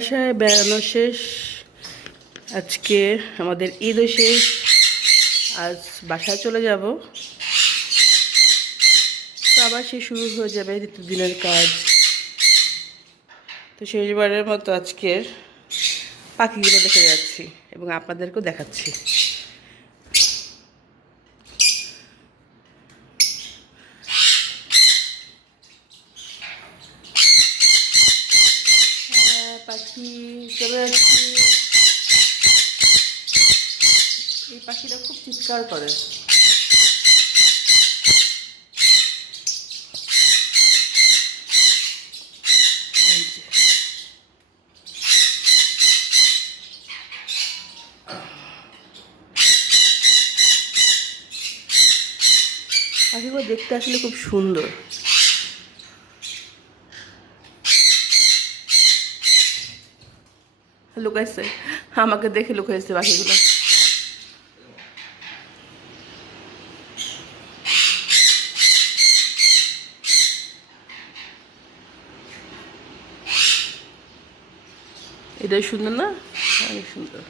সাহেব বেড়ানো শেষ। আজকে আমাদের ঈদও শেষ। আজ বাসায় চলে যাব। তো আবার সে শুরু হয়ে যাবে দিনের কাজ। তো শেষবারের মতো আজকের পাখিগুলো দেখে যাচ্ছি এবং আপনাদেরকেও দেখাচ্ছি হ্যাঁ, পাখি চলে যাচ্ছি এই পাখিটা খুব চিৎকার করে। পাখিগুলো দেখতে আসলে খুব সুন্দর। লুকাইছে। আমাকে দেখে লুকাইছে পাখিগুলো এটাই সুন্দর না? অনেক সুন্দর।